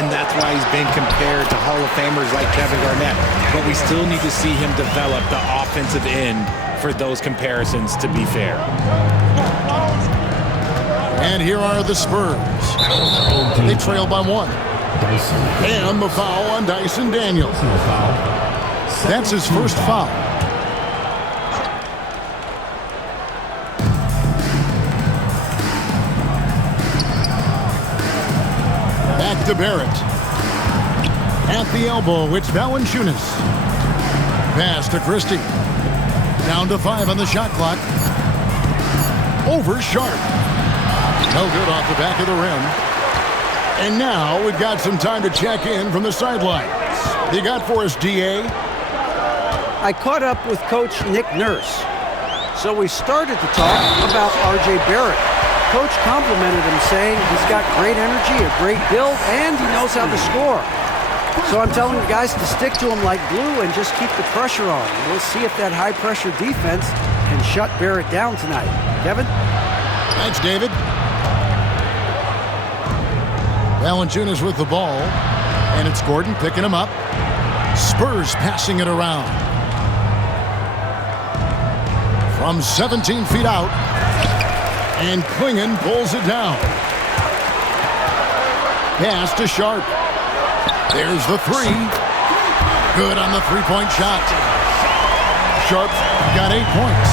and that's why he's been compared to Hall of Famers like Kevin Garnett. But we still need to see him develop the offensive end for those comparisons to be fair. And here are the Spurs. They trail by 1. And the foul on Dyson Daniels. That's his first foul. Back to Barrett. At the elbow, it's Valanciunas. Pass to Christie. Down to 5 on the shot clock. Over Sharp. No good off the back of the rim. And now we've got some time to check in from the sidelines. You got for us, D.A.? I caught up with Coach Nick Nurse. So we started to talk about R.J. Barrett. Coach complimented him, saying he's got great energy, a great build, and he knows how to score. So I'm telling the guys to stick to him like glue and just keep the pressure on. We'll see if that high-pressure defense can shut Barrett down tonight. Kevin? Thanks, David. Valanciunas with the ball, and it's Gordon picking him up. Spurs passing it around. From 17 feet out, and Klingon pulls it down. Pass to Sharp. There's the 3. Good on the three-point shot. Sharp got 8 points.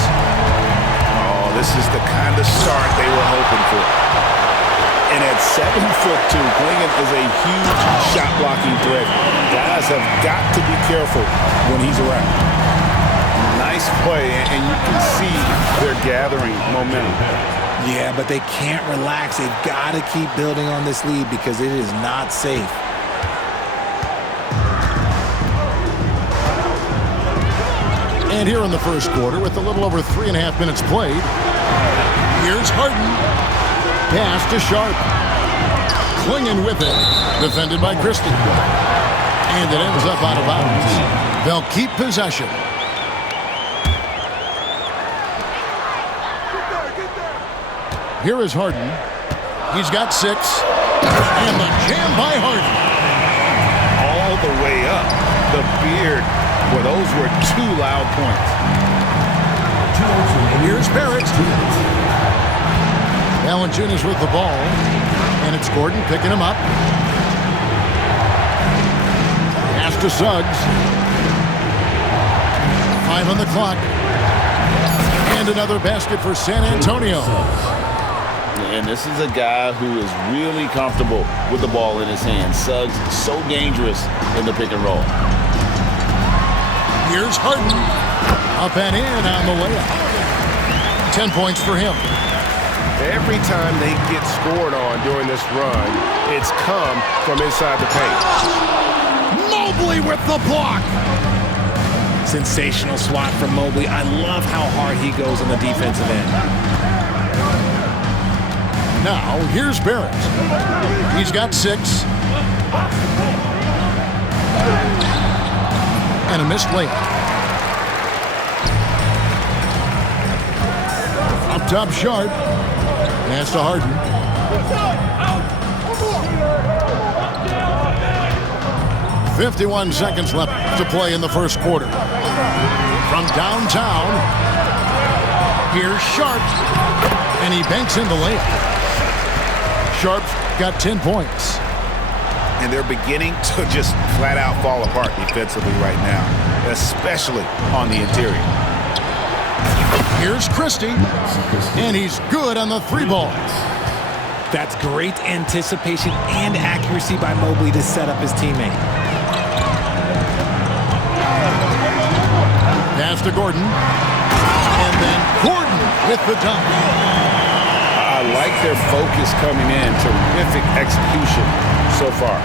Oh, this is the kind of start they were hoping for. And at 7'2", Klingon is a huge shot-blocking threat. Guys have got to be careful when he's around. Nice play, and you can see they're gathering momentum. Yeah, but they can't relax. They've got to keep building on this lead because it is not safe. And here in the first quarter, with a little over 3.5 minutes played, here's Harden. Pass to Sharp. Klingon with it. Defended by Christie. And it ends up out of bounds. They'll keep possession. Here is Harden. He's got 6. And the jam by Harden. All the way up. The beard. Well, those were 2 loud points. Here's Barrett. Valanciunas with the ball. And it's Gordon picking him up. Pass to Suggs. 5 on the clock. And another basket for San Antonio. And this is a guy who is really comfortable with the ball in his hands. Suggs so dangerous in the pick and roll. Here's Harden. Up and in on the layup. 10 points for him. Every time they get scored on during this run, it's come from inside the paint. Mobley with the block. Sensational swat from Mobley. I love how hard he goes on the defensive end. Now, here's Barrett. He's got 6. And a missed layup. Up top, Sharp. Pass to Harden. "51 seconds left to play in the first quarter. From downtown, here's Sharp. And he banks in the layup. Sharp's got 10 points. And they're beginning to just flat out fall apart defensively right now, especially on the interior. Here's Christie. And he's good on the 3 ball. That's great anticipation and accuracy by Mobley to set up his teammate. Pass to Gordon. And then Gordon with the dunk. I like their focus coming in. Terrific execution so far.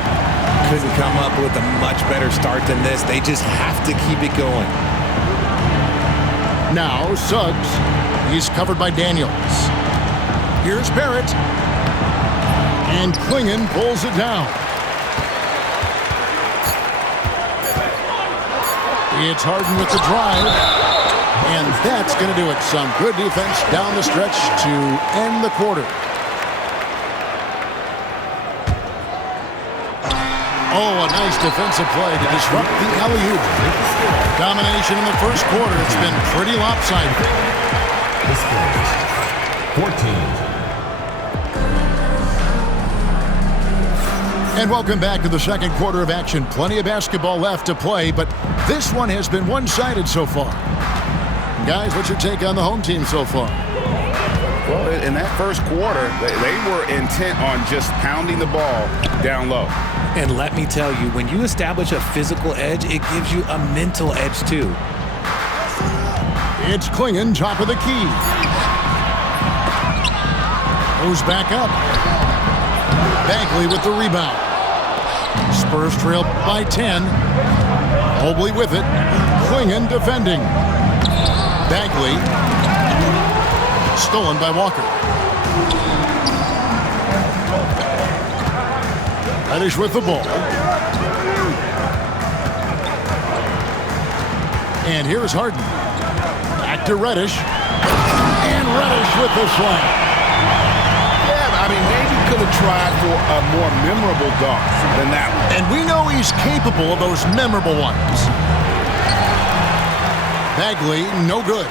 Couldn't come up with a much better start than this. They just have to keep it going. Now Suggs. He's covered by Daniels. Here's Barrett. And Klingon pulls it down. It's Harden with the drive. And that's going to do it. Some good defense down the stretch to end the quarter. Oh, a nice defensive play to disrupt the alley-oop. Domination in the first quarter. It's been pretty lopsided. The score is 14. And welcome back to the second quarter of action. Plenty of basketball left to play, but this one has been one-sided so far. Guys, what's your take on the home team so far? Well, in that first quarter, they were intent on just pounding the ball down low. And let me tell you, when you establish a physical edge, it gives you a mental edge too. It's Clingan, top of the key. Goes back up. Bagley with the rebound. Spurs trail by 10. Mobley with it. Clingan defending. Bagley. Stolen by Walker. Reddish with the ball. And here's Harden. Back to Reddish. And Reddish with the slam. I mean, maybe could have tried for a more memorable dunk than that one. And we know he's capable of those memorable ones. Bagley, no good.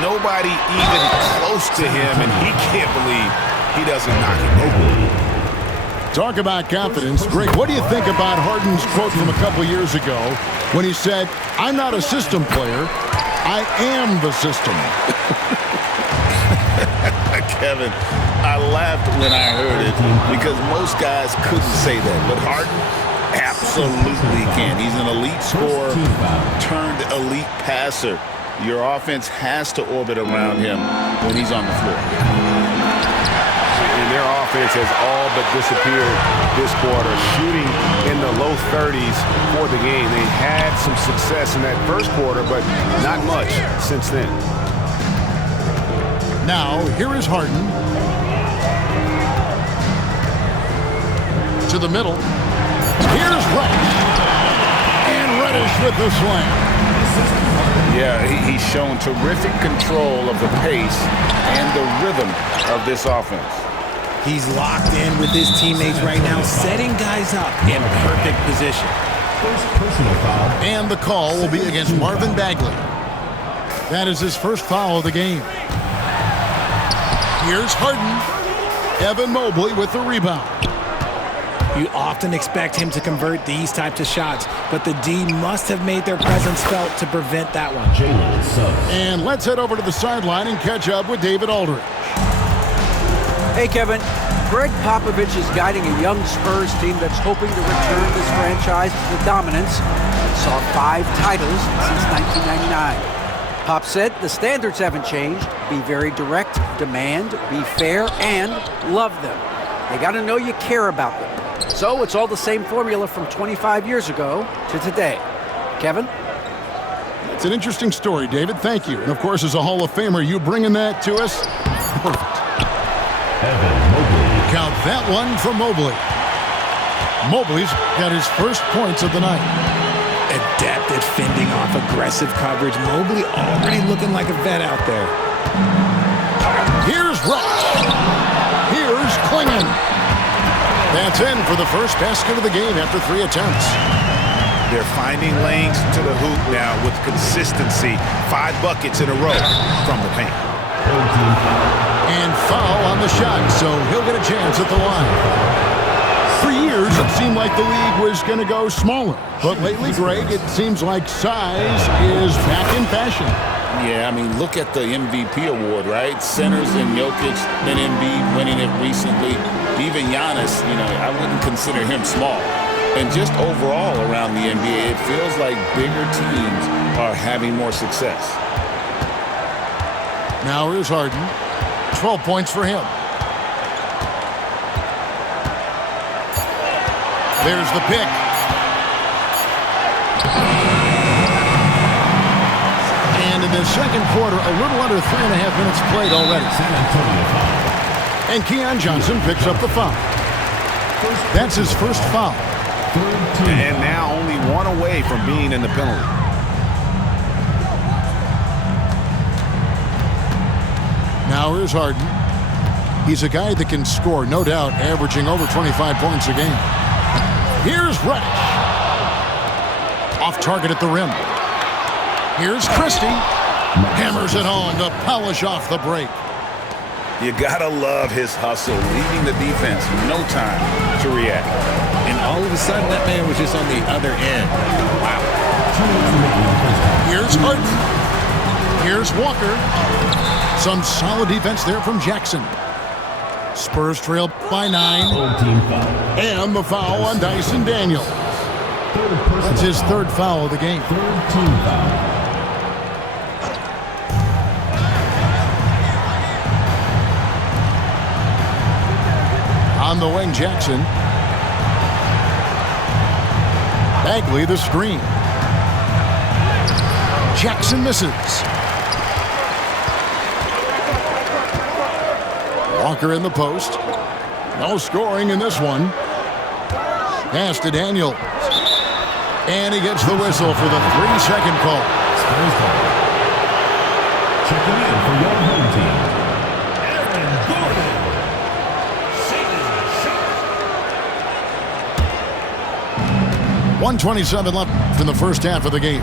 Nobody even close to him, and he can't believe he doesn't knock it down. Talk about confidence. Greg, what do you think about Harden's quote from a couple years ago when he said, "I'm not a system player, I am the system"? Kevin, I laughed when I heard it because most guys couldn't say that, but Harden absolutely can. He's an elite scorer turned elite passer. Your offense has to orbit around him when he's on the floor. And their offense has all but disappeared this quarter, shooting in the low 30s for the game. They had some success in that first quarter, but not much since then. Now, here is Harden. To the middle. Here's Reddish. And Reddish with the slam. Yeah, he's shown terrific control of the pace and the rhythm of this offense. He's locked in with his teammates right now, setting guys up in perfect position. First personal foul. And the call will be against Marvin Bagley. That is his first foul of the game. Here's Harden. Evan Mobley with the rebound. You often expect him to convert these types of shots, but the D must have made their presence felt to prevent that one. Jalen Suggs. And let's head over to the sideline and catch up with David Aldridge. Hey, Kevin. Greg Popovich is guiding a young Spurs team that's hoping to return this franchise to the dominance that saw 5 titles since 1999. Pop said the standards haven't changed. Be very direct, demand, be fair, and love them. They got to know you care about them. So it's all the same formula from 25 years ago to today. Kevin? It's an interesting story, David. Thank you. And, of course, as a Hall of Famer, you bringing that to us? Perfect. Evan Mobley. Count that one for Mobley. Mobley's got his first points of the night. Adept at fending off aggressive coverage. Mobley already looking like a vet out there. Here's Rush. Here's Clingan. That's in for the first basket of the game after 3 attempts. They're finding lanes to the hoop now with consistency. 5 buckets in a row from the paint. And foul on the shot, so he'll get a chance at the line. For years, it seemed like the league was going to go smaller. But lately, Greg, it seems like size is back in fashion. Yeah, I mean, look at the MVP award, right? Centers and Jokic, then Embiid winning it recently. Even Giannis, I wouldn't consider him small. And just overall around the NBA, it feels like bigger teams are having more success. Now here's Harden. 12 points for him. There's the pick. And in the second quarter, a little under 3.5 minutes played already. And Keon Johnson picks up the foul. That's his first foul. And now only 1 away from being in the penalty. Now here's Harden. He's a guy that can score, no doubt, averaging over 25 points a game. Here's Reddish. Off target at the rim. Here's Christie. Hammers it home to polish off the break. You gotta love his hustle, leaving the defense no time to react. And all of a sudden, that man was just on the other end. Wow. Here's Harden. Here's Walker. Some solid defense there from Jackson. Spurs trail by 9. Team foul. And the foul on Dyson Daniels. That's his third foul of the game. Third team foul. On the wing, Jackson. Bagley the screen. Jackson misses. Walker in the post. No scoring in this one. Pass to Daniels. And he gets the whistle for the 3-second call. Spurs ball. Checking in for your home team. Aaron Gordon. 1:27 left in the first half of the game.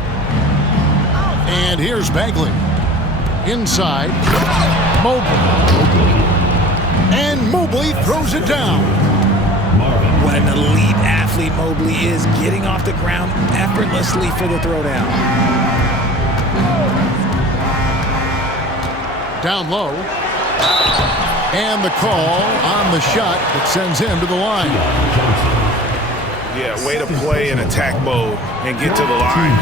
And here's Bagley. Inside. Mobley. And Mobley throws it down. What an elite athlete Mobley is, getting off the ground effortlessly for the throwdown. Down low. And the call on the shot that sends him to the line. Yeah, way to play in attack mode and get to the line.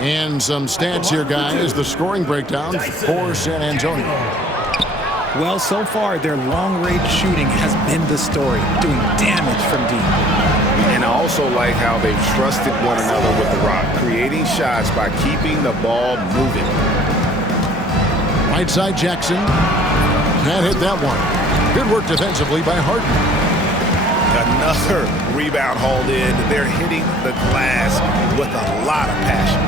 And some stats here, guys. The scoring breakdown for San Antonio. Well, so far, their long-range shooting has been the story, doing damage from deep. And I also like how they've trusted one another with the rock, creating shots by keeping the ball moving. Right side, Jackson. Can't hit that one. Good work defensively by Harden. Another rebound hauled in. They're hitting the glass with a lot of passion.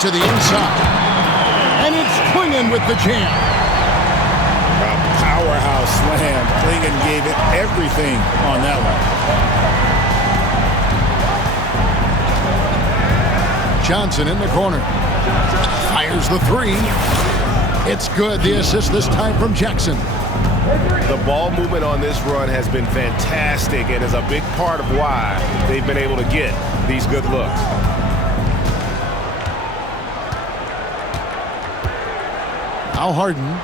To the inside. And it's Clingan with the jam. A powerhouse slam. Clingan gave it everything on that one. Johnson in the corner. Fires the three. It's good. The assist this time from Jackson. The ball movement on this run has been fantastic and is a big part of why they've been able to get these good looks. Now Harden.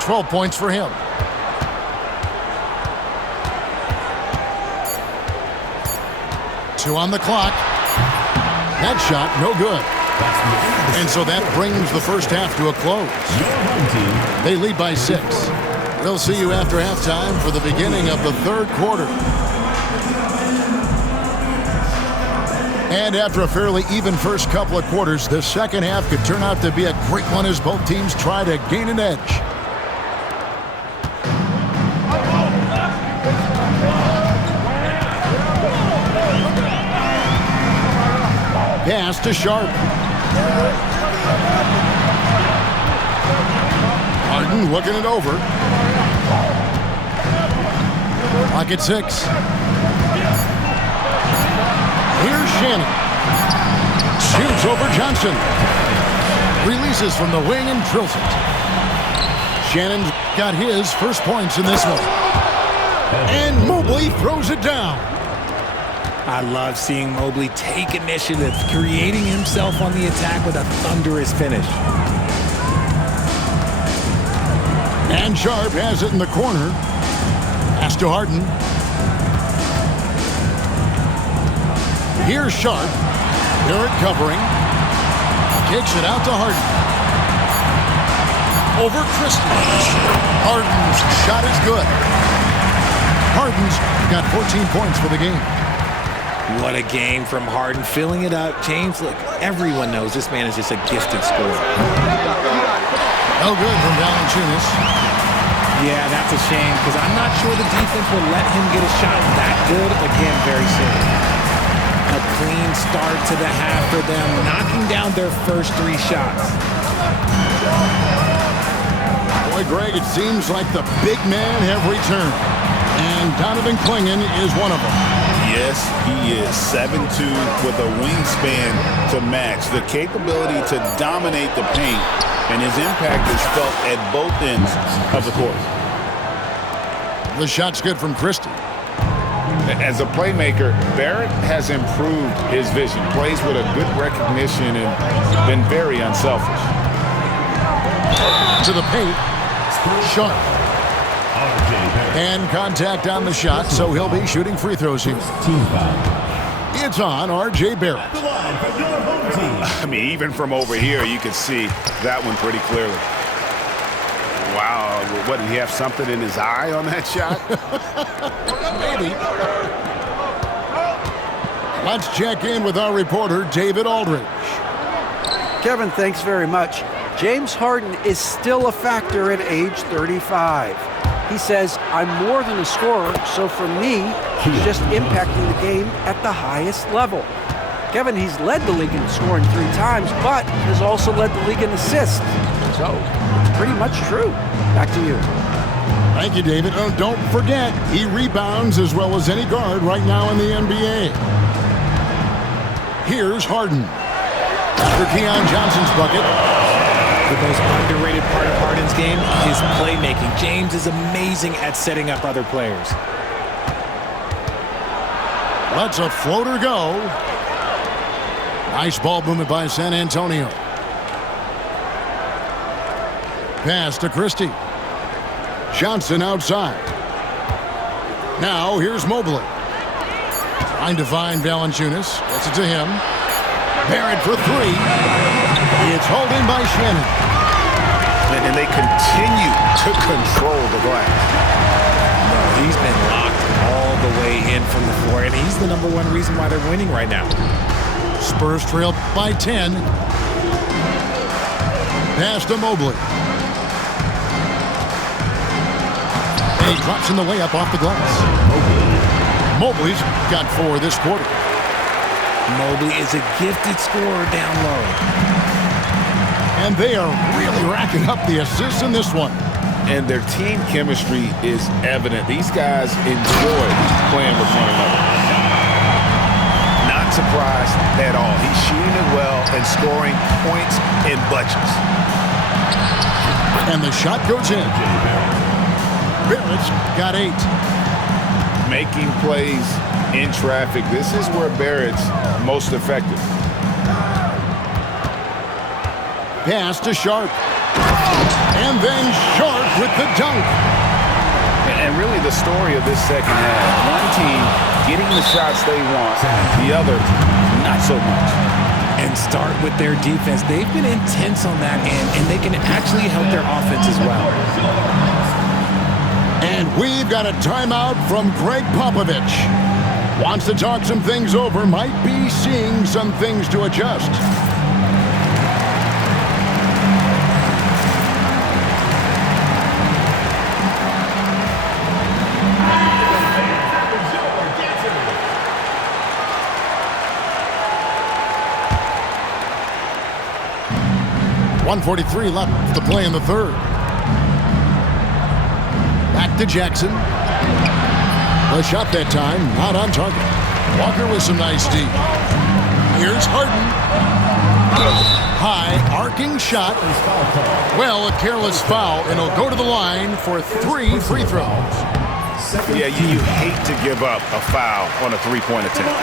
12 points for him. Two on the clock. That shot, no good. And so that brings the first half to a close. They lead by 6. We'll see you after halftime for the beginning of the third quarter. And after a fairly even first couple of quarters, the second half could turn out to be a great one as both teams try to gain an edge. Pass to Sharp. Harden looking it over. Clock at 6. Here's Shannon. Shoots over Johnson. Releases from the wing and drills it. Shannon's got his first points in this one. And Mobley throws it down. I love seeing Mobley take initiative, creating himself on the attack with a thunderous finish. And Sharp has it in the corner. Pass to Harden. Here's Sharp. Barrett covering. Kicks it out to Harden. Over Christie. Harden's shot is good. Harden's got 14 points for the game. What a game from Harden, filling it up. James, look, everyone knows this man is just a gifted scorer. No good from Valanciunas. Yeah, that's a shame, because I'm not sure the defense will let him get a shot that good again very soon. A clean start to the half for them, knocking down their first 3 shots. Boy, Greg, it seems like the big men have returned. And Donovan Clingan is one of them. Yes, he is 7'2" with a wingspan to match. The capability to dominate the paint, and his impact is felt at both ends of the court. The shot's good from Christie. As a playmaker, Barrett has improved his vision, plays with a good recognition, and been very unselfish. To the paint, Sharp. And contact on the shot, so he'll be shooting free throws here. Team foul. It's on R.J. Barrett. The line for your home team. I mean, even from over here, you can see that one pretty clearly. Wow, what, did he have something in his eye on that shot? Maybe. Let's check in with our reporter, David Aldridge. Kevin, thanks very much. James Harden is still a factor at age 35. He says, I'm more than a scorer, so for me, he's just impacting the game at the highest level. Kevin, he's led the league in scoring 3 times, but has also led the league in assists. So, pretty much true. Back to you. Thank you, David. Oh, don't forget, he rebounds as well as any guard right now in the NBA. Here's Harden. After Keon Johnson's bucket. The most underrated part of Harden's game, his playmaking. James is amazing at setting up other players. Lets a floater go. Nice ball movement by San Antonio. Pass to Christie. Johnson outside. Now here's Mobley. Trying to find Valanciunas. Gets it to him. Barrett for 3. It's holding by Shannon. And they continue to control the glass. No, he's been locked all the way in from the floor, and he's the #1 reason why they're winning right now. Spurs trail by 10. Pass to Mobley. And he drops in the layup off the glass. Mobley's got 4 this quarter. Mobley is a gifted scorer down low. And they are really racking up the assists in this one. And their team chemistry is evident. These guys enjoy playing with one another. Not surprised at all. He's shooting it well and scoring points in bunches. And the shot goes in. Barrett's got 8. Making plays in traffic. This is where Barrett's most effective. Pass to Sharp. And then Sharp with the dunk. And really the story of this second half. One team getting the shots they want, the other not so much. And start with their defense. They've been intense on that end, and they can actually help their offense as well. And we've got a timeout from Greg Popovich. Wants to talk some things over, might be seeing some things to adjust. .143 left to play in the third. Back to Jackson. The shot that time, not on target. Walker with some nice D. Here's Harden. High, arcing shot. Well, a careless foul, and he'll go to the line for 3 free throws. Yeah, you hate to give up a foul on a three-point attempt.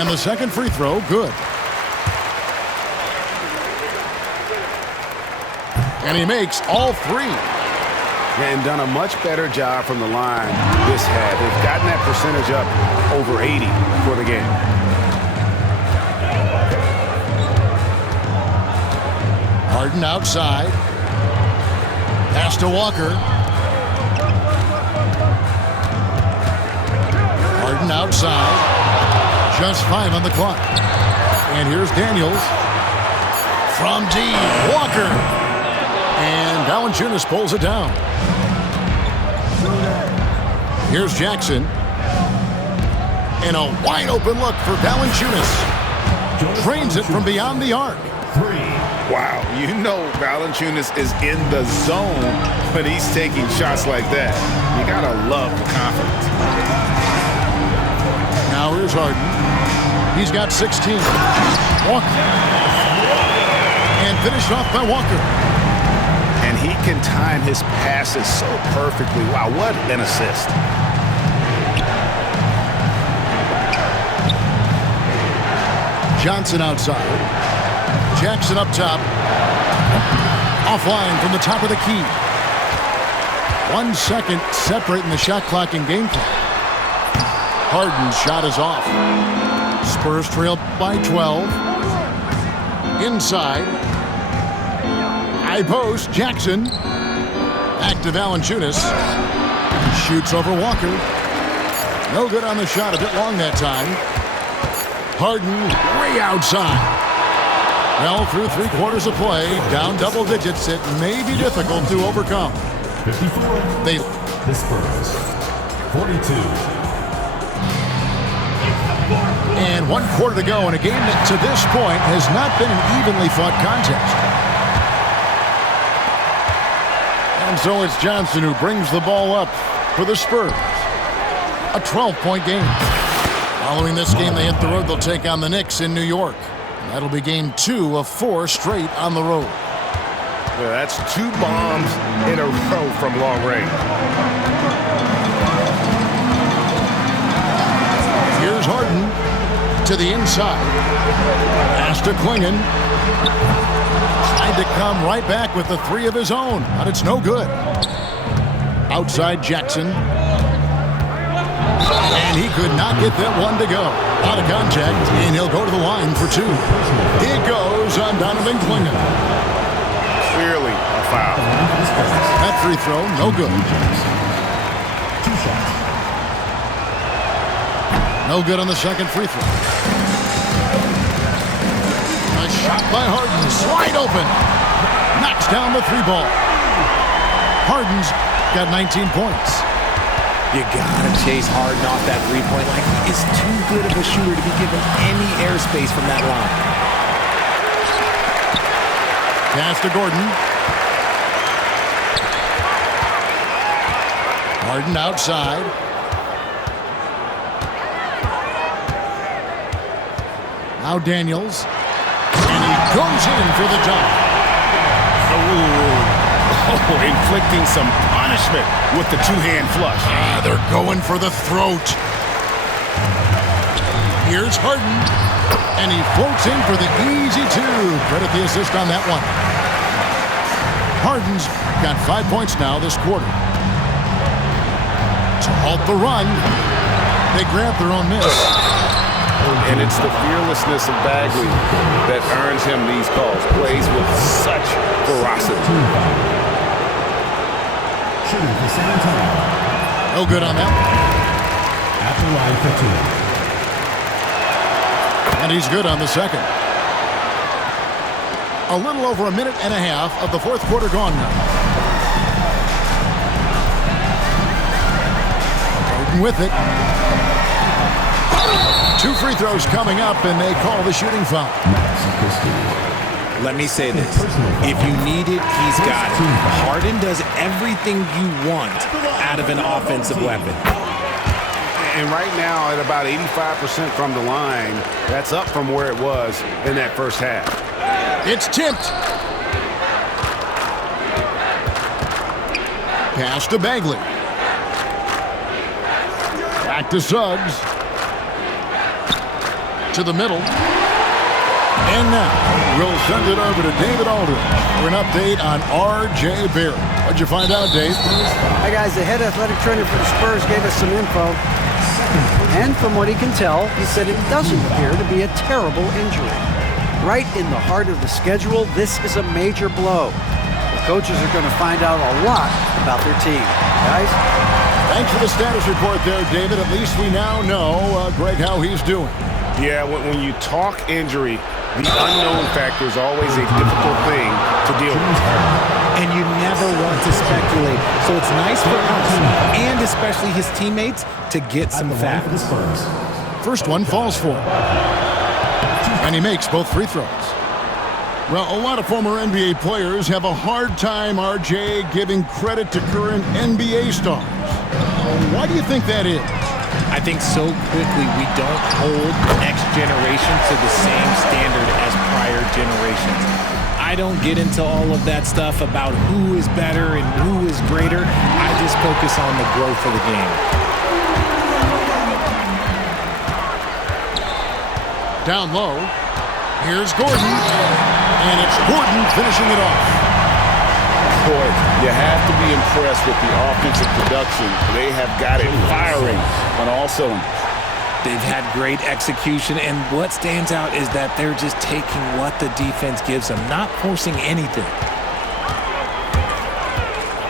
And the second free throw, good. And he makes all 3. And done a much better job from the line this half. They've gotten that percentage up over 80 for the game. Harden outside. Pass to Walker. Harden outside. Just 5 on the clock. And here's Daniels. From deep, Walker. And Valanciunas pulls it down. Here's Jackson. And a wide open look for Valanciunas. Trains it from beyond the arc. 3. Wow, you know Valanciunas is in the zone when he's taking shots like that. You gotta love the confidence. Now here's Harden. He's got 16. Walker. And finished off by Walker. And he can time his passes so perfectly. Wow, what an assist. Johnson outside. Jackson up top. Offline from the top of the key. 1 second separating the shot clock and game clock. Harden's shot is off. Spurs trail by 12. Inside. High post. Jackson. Back to Valanciunas. Shoots over Walker. No good on the shot. A bit long that time. Harden way outside. Well, through 3/4 of play, down double digits, it may be difficult to overcome. 54. They The Spurs. 42. And 1/4 to go in a game that to this point has not been an evenly fought contest. And so it's Johnson who brings the ball up for the Spurs. A 12-point game. Following this game, they hit the road. They'll take on the Knicks in New York. That'll be game 2 of 4 straight on the road. Well, that's 2 bombs in a row from long range. Here's Harden to the inside. Pass to Klingon. Tried to come right back with the 3 of his own, but it's no good. Outside Jackson. And he could not get that one to go. Out of contact, and he'll go to the line for 2. It goes on Donovan Klingon. Clearly a foul. That free throw, no good. 2 shots. No good on the second free throw. A shot by Harden, wide open. Knocks down the 3 ball. Harden's got 19 points. You gotta chase Harden off that three-point line. He is too good of a shooter to be given any airspace from that line. Pass to Gordon. Harden outside. Now Daniels. And he goes in for the dunk. Oh, inflicting some punishment with the 2-hand flush. They're going for the throat. Here's Harden. And he floats in for the easy 2. Credit the assist on that one. Harden's got 5 points now this quarter. To halt the run, they grab their own miss. And it's the fearlessness of Bagley that earns him these calls. Plays with such ferocity. Shooting for San Antonio. No good on that one. At the line for 2. And he's good on the second. A little over a minute and a half of the 4th quarter gone now. Harden with it. 2 free throws coming up, and they call the shooting foul. Let me say this. If you need it, he's got it. Harden does everything you want out of an offensive weapon. And right now, at about 85% from the line, that's up from where it was in that first half. It's tipped. Pass to Bagley. Back to Suggs. To the middle. And now, we'll send it over to David Aldridge for an update on R.J. Barrett. What'd you find out, Dave? Hi, guys. The head athletic trainer for the Spurs gave us some info. And from what he can tell, he said it doesn't appear to be a terrible injury. Right in the heart of the schedule, this is a major blow. The coaches are going to find out a lot about their team. Guys? Thanks for the status report there, David. At least we now know, Greg, how he's doing. Yeah, when you talk injury, the unknown factor is always a difficult thing to deal with. And you never want to speculate. So it's nice for us, and especially his teammates, to get some facts. First one falls for him. And he makes both free throws. Well, a lot of former NBA players have a hard time, RJ, giving credit to current NBA stars. Why do you think that is? I think so quickly we don't hold the next generation to the same standard as prior generations. I don't get into all of that stuff about who is better and who is greater. I just focus on the growth of the game. Down low, here's Gordon, and it's Gordon finishing it off. Boy, you have to be impressed with the offensive production. They have got it firing on all cylinders. They've had great execution, and what stands out is that they're just taking what the defense gives them, not forcing anything.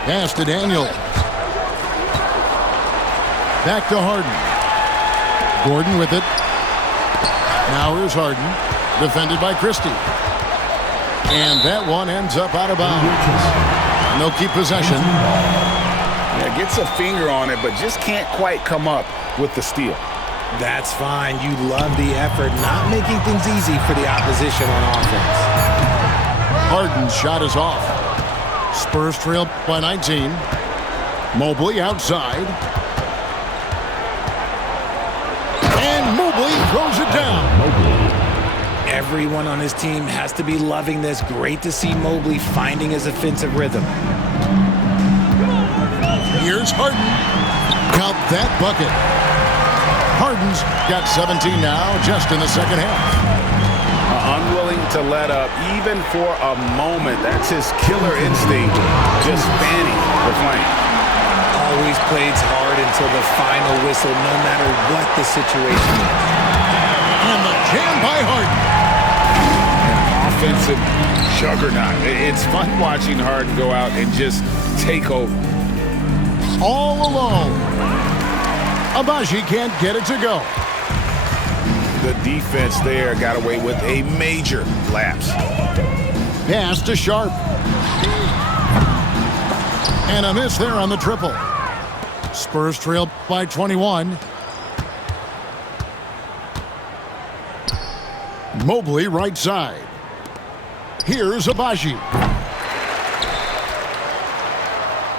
Pass to Daniel. Back to Harden. Gordon with it. Now here's Harden, defended by Christie. And that one ends up out of bounds. No keep possession. Yeah, gets a finger on it, but just can't quite come up with the steal. That's fine. You love the effort, not making things easy for the opposition on offense. Harden's shot is off. Spurs trail by 19. Mobley outside. And Mobley throws it down. Everyone on his team has to be loving this. Great to see Mobley finding his offensive rhythm. Here's Harden. Count that bucket. Harden's got 17 now, just in the second half. Unwilling to let up, even for a moment. That's his killer instinct, just fanning the flame. Always plays hard until the final whistle, no matter what the situation is. And the jam by Harden. Offensive juggernaut. It's fun watching Harden go out and just take over. All alone. Agbaji can't get it to go. The defense there got away with a major lapse. Pass to Sharp. And a miss there on the triple. Spurs trail by 21. Mobley right side. Here's Agbaji.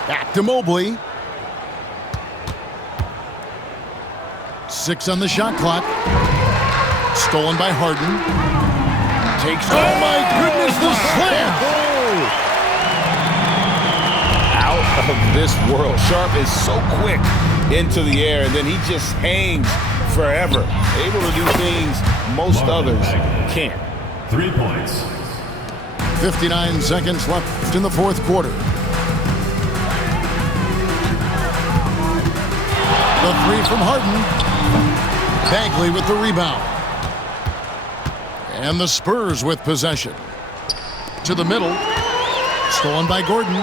Back to Mobley. 6 on the shot clock. Stolen by Harden. Takes. Oh my goodness, the slam! Out of this world. Sharp is so quick into the air, and then he just hangs forever. Able to do things most others can't. 3 points. 59 seconds left in the fourth quarter. The three from Harden. Bagley with the rebound. And the Spurs with possession. To the middle. Stolen by Gordon.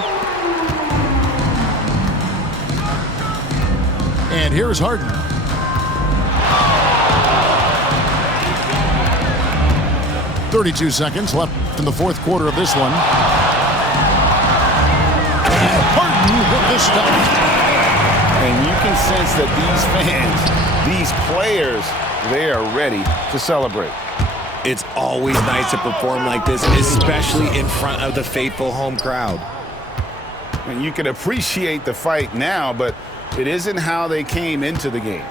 And here's Harden. .32 seconds left in the fourth quarter of this one. And Harden with the stop. And you can sense that these fans, these players, they are ready to celebrate. It's always nice to perform like this, especially in front of the faithful home crowd. And you can appreciate the fight now, but it isn't how they came into the game.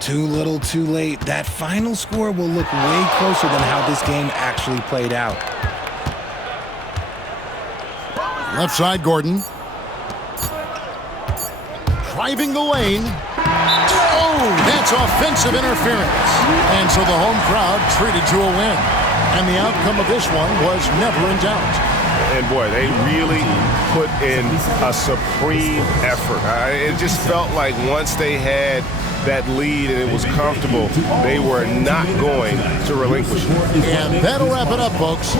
Too little, too late. That final score will look way closer than how this game actually played out. Left side, Gordon. Driving the lane. Oh, that's offensive interference. And so the home crowd treated to a win. And the outcome of this one was never in doubt. And boy, they really put in a supreme effort. It just felt like once they had that lead and it was comfortable, they were not going to relinquish it. And that'll wrap it up, folks.